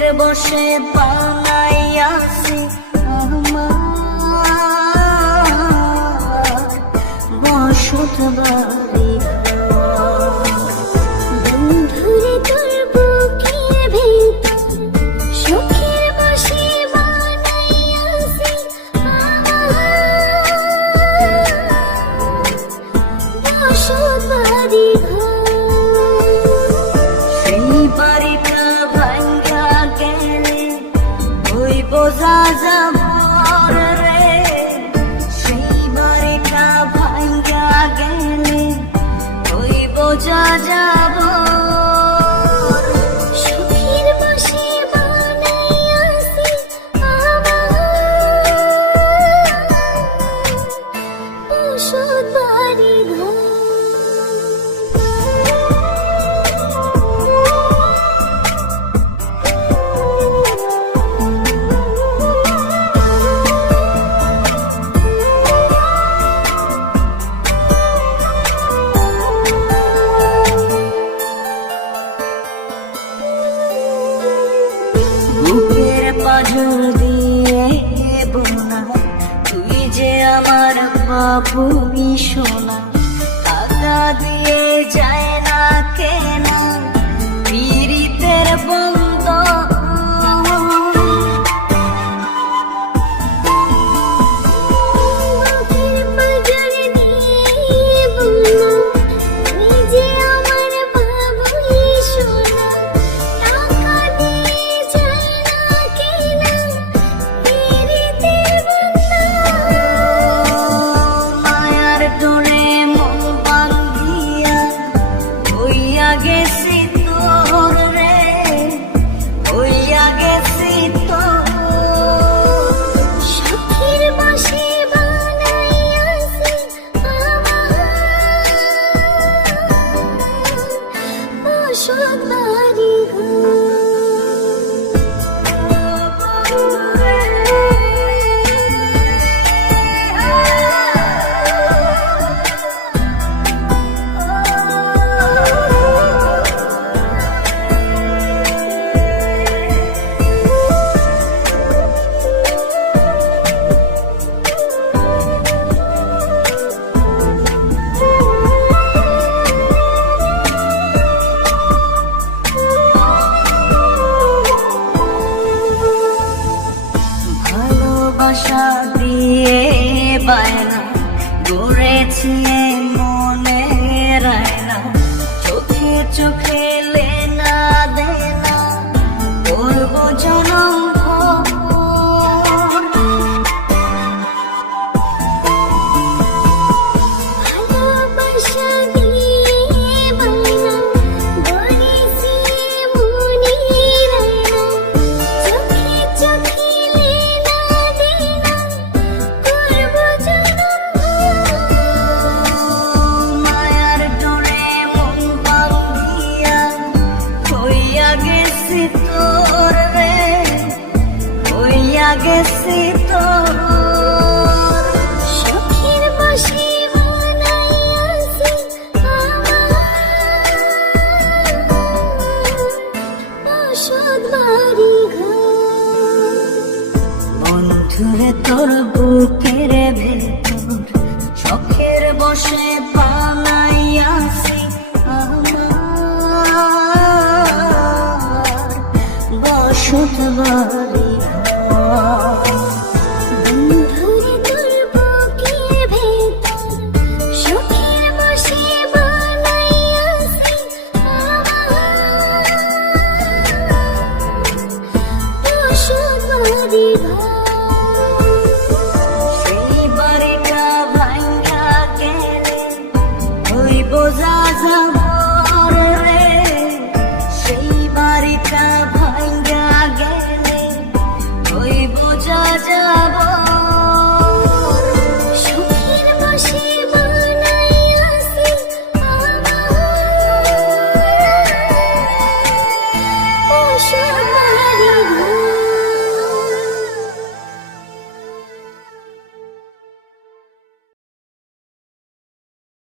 শখের বসে বানাইয়াছি আমার বসত বাড়ি। বন্ধুরে তোর বুকের ভেতর শখের বসে বানাইয়াছি আমার বসত বাড়ি ঘর। সেই বাড়িটা ভাঙ্গা গেলে ওই বোঝা যাবর রে, সেই বাড়িটা ভাঙ্গা গেলে ওই বোঝা যাবর। শখের বসে বানাইয়াছি আমার বসত বাড়ি ঘর। বুকের পাঁজর দিয়ে বোনা তুই যে আমার বাবুই সোনা, টাকা দিয়ে যায় না কেনা পীড়িতের বন্ধ। বুকের পাঁজর দিয়ে বোনা তুই যে আমার বাবুই সোনা, টাকা দিয়ে যায় না কেনা পীড়িতের বন্ধা। মায়ার ডোরে মন বাঁধিয়া হইয়া গেছি তোর রে, হইয়া গেছি তোর। শখের বসে বানাইয়াছি আমার বসত বাড়ি ঘর। ভালোবাসা দিয়ে বায়না গড়েছি মনে রায়না, চোখে চোখে লেনা দেনা করব জনম ভর। ভালোবাসা দিয়ে বায়না গড়েছি মনে রায়না, চোখে চোখে লেনা দেনা করব জনম ভর। মায়ার ডোরে মন বাঁধিয়া হইয়া গেছি তোর রে, হইয়া গেছি তোর। শখের বসে বানাইয়াছি আমার বসত বাড়ি ঘর। বন্ধুরে তোর বুকের ভেতর শখের বসে বানাইয়াছি আমার বসত বাড়ি ঘর। বন্ধুরে তোর বুকের ভেতর শখের বসে বানাইয়াছি আমার বসত বাড়ি ঘর।